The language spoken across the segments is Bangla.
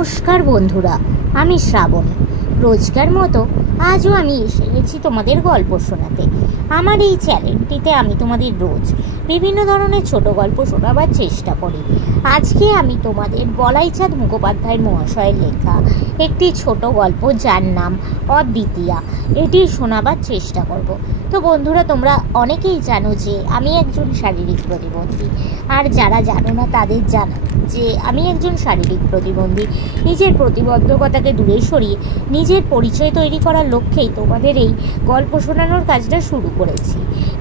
নমস্কার বন্ধুরা, আমি শ্রাবণী। রোজকার মতো আজও আমি এসে গেছি তোমাদের গল্প শোনাতে। আমার এই চ্যানেলটিতে আমি তোমাদের রোজ বিভিন্ন ধরনের ছোট গল্প শোনাবার চেষ্টা করি। আজকে আমি তোমাদের বলাইচাঁদ মুখোপাধ্যায় মহাশয়ের লেখা একটি ছোট গল্প, যার নাম অদ্বিতীয়া, এটি শোনাবার চেষ্টা করব। তো বন্ধুরা, তোমরা অনেকেই জানো যে আমি একজন শারীরিক প্রতিবন্ধী, আর যারা জানো না তাদের জানা যে আমি একজন শারীরিক প্রতিবন্ধী। নিজের প্রতিবন্ধকতাকে দূরে সরিয়ে নিজের পরিচয় তৈরি করার লক্ষ্যেই তোমাদের এই গল্প শোনানোর কাজটা শুরু করেছি।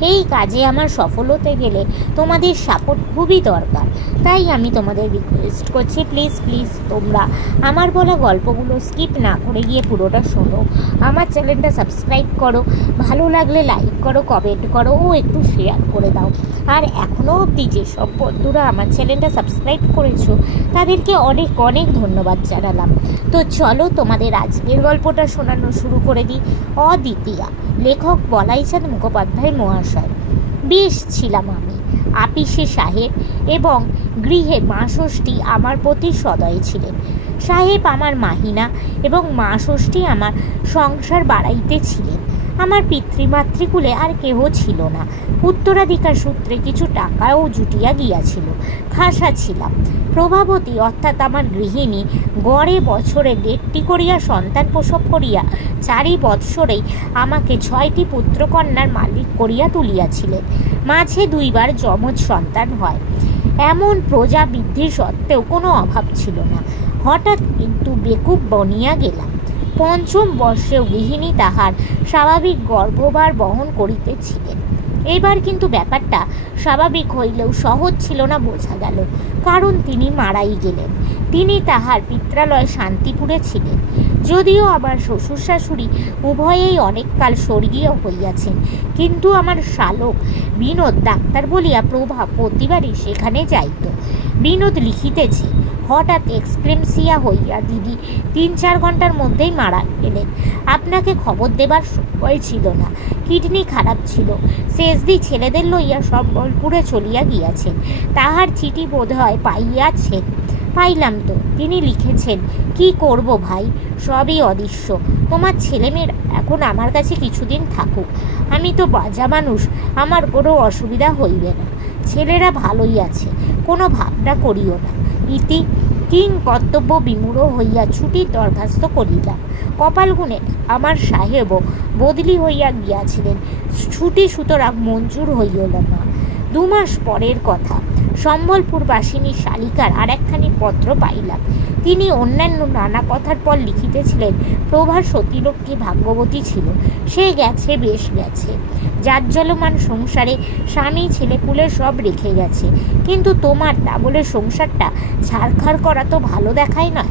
এই কাজে আমার সফল হতে গেলে তোমাদের সাপোর্ট খুবই দরকার। তাই আমি তোমাদের রিকোয়েস্ট করছি, প্লিজ তোমরা আমার বলা গল্পগুলো স্কিপ না করে গিয়ে পুরোটা শোনো। আমার চ্যানেলটা সাবস্ক্রাইব করো, ভালো লাগলে লাইক করো, কমেন্ট করো ও একটু শেয়ার করে দাও। আর এখনও অবধি যেসব বন্ধুরা আমার চ্যানেলটা সাবস্ক্রাইব করেছো তাদেরকে অনেক অনেক ধন্যবাদ জানালাম। তো চলো তোমাদের আজকের গল্পটা শোনানো শুরু করে দিই। অদ্বিতীয়া, লেখক বলাইচাঁদ মুখোপাধ্যায় মহাশয়। বেশ ছিলাম আমি আপিসে সাহেব, এবং গৃহে মা ষষ্ঠী আমার প্রতি সদয় ছিলেন। সাহেব আমার মাহিনা এবং মা ষষ্ঠী আমার সংসার বাড়াইতে ছিলেন। আমার পিতৃমাতৃকুলে আর কেহ ছিল না। উত্তরাধিকার সূত্রে কিছু টাকাও জুটিয়া গিয়াছিল। খাসা ছিলাম। প্রভাবতী অর্থাৎ আমার গৃহিণী গড়ে বছরে 1.5 করিয়া সন্তান প্রসব করিয়া 4 বৎসরেই আমাকে 6টি পুত্রকন্যার মালিক করিয়া তুলিয়াছিলেন। মাঝে 2 বার যমজ সন্তান হয়। এমন প্রজা বৃদ্ধির সত্ত্বেও কোনো অভাব ছিল না। হঠাৎ কিন্তু বেকুব বনিয়া গেলাম। 5ম বর্ষেও গৃহিণী তাহার স্বাভাবিক গর্ভভার বহন করিতেছিলেন। এবার কিন্তু ব্যাপারটা স্বাভাবিক হইলেও সহজ ছিল না বোঝা গেল, কারণ তিনি মারাই গেলেন। তিনি তাহার পিত্রালয় শান্তিপুরে ছিলেন। যদিও আমার শ্বশুর শাশুড়ি উভয়েই অনেককাল স্বর্গীয় হইয়াছেন, কিন্তু আমার শালক বিনোদ ডাক্তার বলিয়া প্রভা প্রতিবারই সেখানে যাইত। বিনোদ লিখিতেছে, হঠাৎ এক্সক্রেমসিয়া হইয়া দিদি 3-4 ঘন্টার মধ্যেই মারা গেলেন। আপনাকে খবর দেবার সময় ছিল না। কিডনি খারাপ ছিল। শেষদি ছেলেদের লইয়া সম্বলপুরে চলিয়া গিয়াছেন। তাহার চিঠি বোধ হয় পাইয়াছেন। পাইলাম তো। তিনি লিখেছেন, কি করব ভাই, সবই অদৃশ্য। তোমার ছেলেমেয়েরা এখন আমার কাছে কিছুদিন থাকুক। আমি তো বাজা মানুষ, আমার কোনো অসুবিধা হইবে না। ছেলেরা ভালোই আছে, কোনো ভাবনা করিও না। ইতি। কিং কর্তব্য বিমূঢ় হইয়া ছুটির দরখাস্ত করিলাম। কপাল গুণে আমার সাহেবও বদলি হইয়া গিয়াছিলেন। ছুটি সুতরাং মঞ্জুর হইল না। 2 মাস পরের কথা, সম্বলপুরবাসিনী শালিকার আর একখানি পত্র পাইলাম। তিনি অন্যান্য নানা কথার পর লিখিতেছিলেন, প্রভার সতীলক্ষ্মী ভাগ্যবতী ছিল। সে গেছে, বেশ গেছে। জাজ্জলমান সংসারে স্বামী ছেলেপুলে সব রেখে গেছে, কিন্তু তোমার তা বলে সংসারটা ছাড়খাড় করা তো ভালো দেখায় না,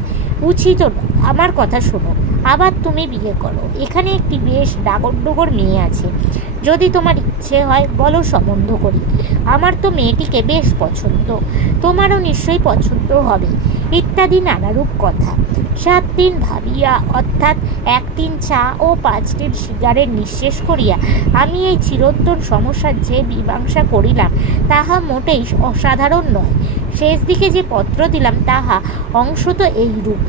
উচিত না। আমার কথা শোনো, আবার তুমি বিয়ে করো। এখানে একটি বেশ ডাগরডুগর মেয়ে আছে। যদি তোমার ইচ্ছে হয় বলো, সম্বন্ধ করি। আমার তো মেয়েটিকে বেশ পছন্দ, তোমারও নিশ্চয়ই পছন্দ হবে, ইত্যাদি নানারূপ কথা। 7 দিন ভাবিয়া, অর্থাৎ 1 টিন চা ও 5 টিন সিগারেট নিঃশেষ করিয়া আমি এই চিরন্তন সমস্যার যে মীমাংসা করিলাম তাহা মোটেই অসাধারণ নয়। শেষ দিকে যে পত্র দিলাম তাহা অংশত এইরূপ,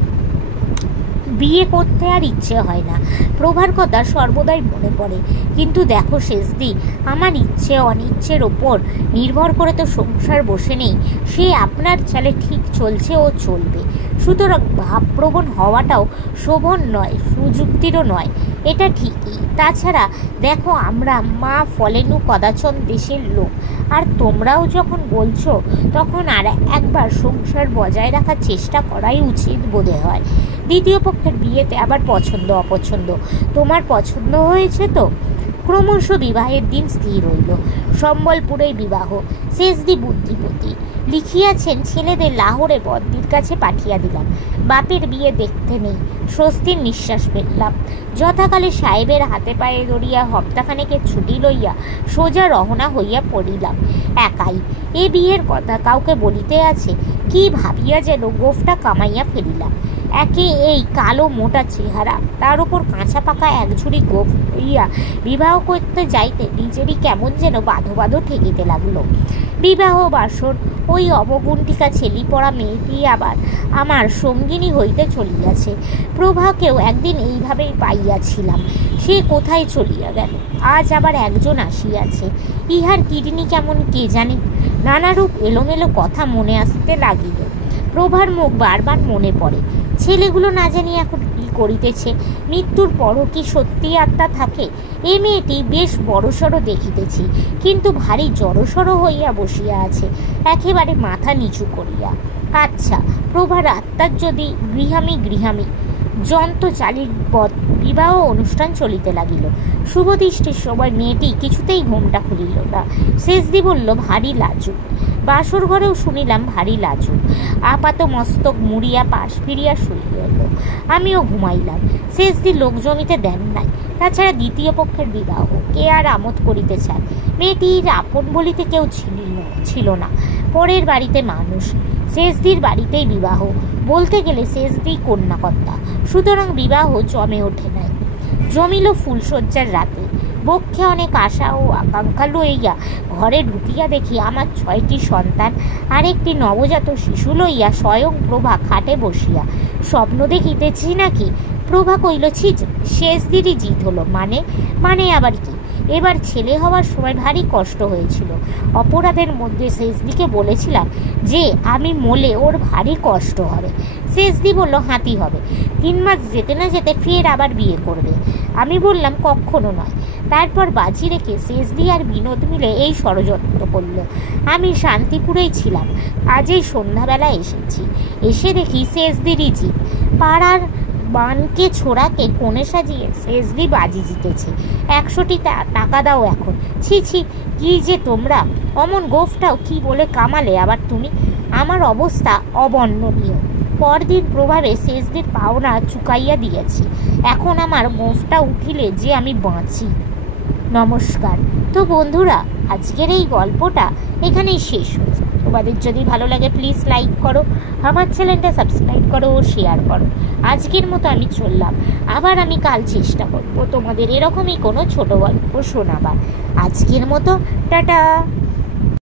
বিয়ে করতে আর ইচ্ছে হয় না। প্রভার কথা সর্বদাই মনে পড়ে, কিন্তু দেখো শেষদি, আমার ইচ্ছে অনিচ্ছের ওপর নির্ভর করে তো সংসার বসে নেই। সে আপনার ছেলে ঠিক চলছে ও চলবে। সুতরাং ভাবপ্রবণ হওয়াটাও শোভন নয়, সুযুক্তিরও নয়, এটা ঠিকই। তাছাড়া দেখো, আমরা মা ফলেনু কদাচন দেশের লোক, আর তোমরাও যখন বলছো তখন আর একবার সংসার বজায় রাখার চেষ্টা করাই উচিত বোধ হয়। দ্বিতীয় পক্ষের বিয়েতে আবার পছন্দ অপছন্দ। তোমার পছন্দ হয়েছে তো? ক্রমশ বিবাহের দিন স্থির হইল। সম্বলপুরেই বিবাহ। শেষদি বুদ্ধিপতি লিখিয়াছেন, ছেলেদের লাহোরে বদ্দির কাছে পাঠিয়া দিলাম। বাপের বিয়ে দেখতে নেই। স্বস্তির নিঃশ্বাস ফেললাম। যথাকালে সাহেবের হাতে পায়ে ধরিয়া হপ্তাখানেকের ছুটি লইয়া সোজা রওনা হইয়া পড়িলাম। একাই। এ বিয়ের কথা কাউকে বলিতে আছে কি ভাবিয়া যেন গোফটা কামাইয়া ফেলিলাম। একে এই কালো মোটা চেহারা, তার উপর কাঁচা পাকা 1 ঝুড়ি গোফ হইয়া বিবাহ করতে করতে যাইতে নিজেরই কেমন যেন বাঁধো বাঁধো ঠেকিতে লাগলো। বিবাহ বাসর ওই অবগুণ্ঠিকা ছেলি পড়া মেয়েটি আবার আমার সঙ্গিনী হইতে চলিয়াছে। প্রভাকেও একদিন এইভাবেই পাইয়াছিলাম, সে কোথায় চলিয়া গেল। আজ আবার একজন আসিয়াছে, ইহার কিডনি কেমন কে জানে। নানারূপ এলোমেলো কথা মনে আসতে লাগিল। প্রভার মুখ বারবার মনে পড়ে। ছেলেগুলো না জানি এখন কি করিতেছে, মৃত্যুর পরও কি সত্যি আত্মা থাকে? এ মেয়েটি বেশ বড়সড় দেখিতেছি, কিন্তু ভারী জড়সড় হইয়া বসিয়া আছে, একেবারে মাথা নিচু করিয়া। আচ্ছা, প্রভার আত্মার যদি গৃহামি যন্ত্রচালিত বিবাহ অনুষ্ঠান চলিতে লাগিল। শুভদৃষ্টির সময় মেয়েটি কিছুতেই ঘোমটা খুলিল না। শেষদি বলল, ভারী লাজুক। বাসর ঘরেও শুনিলাম ভারী লাজুক। আপাত মস্তক মুড়িয়া পাশ ফিরিয়া শুইয়া এলো। আমিও ঘুমাইলাম। শেষদি লোক জমিতে দেন নাই। তাছাড়া দ্বিতীয় পক্ষের বিবাহ কে আর আমোদ করিতে চায়? মেয়েটির আপন বলিতে কেউ ছিল না, পরের বাড়িতে মানুষ। শেষদির বাড়িতেই বিবাহ, বলতে গেলে শেষদি কন্যাকর্তা, সুতরাং বিবাহ জমে ওঠে নাই। জমিল ফুলশয্যার রাতে। বক্ষে অনেক আশা ও আকাঙ্ক্ষা লইয়া ঘরে ঢুকিয়া দেখি আমার 6টি সন্তান আর একটি নবজাত শিশু লইয়া স্বয়ং প্রভা খাটে বসিয়া। স্বপ্ন দেখিতেছি নাকি? প্রভা কইল, ছি, শেষদিরই জিত হলো। মানে আবার কি? এবার ছেলে হওয়ার সময় ভারী কষ্ট হয়েছিল। অপরাধের মধ্যে শেষদিকে বলেছিলাম যে আমি মলে ওর ভারী কষ্ট হবে। শেষদি বলল, হাতি হবে। 3 মাস যেতে না যেতে ফের আবার বিয়ে করবে। আমি বললাম, কখনো নয়। তারপর বাজি রেখে শেষদি আর বিনোদ মিলে এই ষড়যন্ত্র করল। আমি শান্তিপুরেই ছিলাম। আজ এই সন্ধ্যাবেলা এসেছি। এসে দেখি শেষদিরই জিত। পাড়ার বানকে ছোড়াকে কোণে সাজিয়ে শেষদি বাজি জিতেছে। 100টি টাকা দাও এখন। ছি, কি যে তোমরা! অমন গোফটাও কি বলে কামালে আবার তুমি? আমার অবস্থা অবর্ণনীয়। পরদিন প্রভাবে শেষদির পাওনা চুকাইয়া দিয়েছি। এখন আমার গোফটা উঠিলে যে আমি বাঁচি। নমস্কার। তো বন্ধুরা, আজকের এই গল্পটা এখানেই শেষ হলো। তোমাদের যদি ভালো লাগে প্লিজ লাইক করো, আমার চ্যানেলটা সাবস্ক্রাইব করো ও শেয়ার করো। আজকের মতো আমি চললাম। আবার আমি কাল চেষ্টা করবো তোমাদের এরকমই কোনো ছোট গল্প শোনাবার। আজকের মতো টাটা।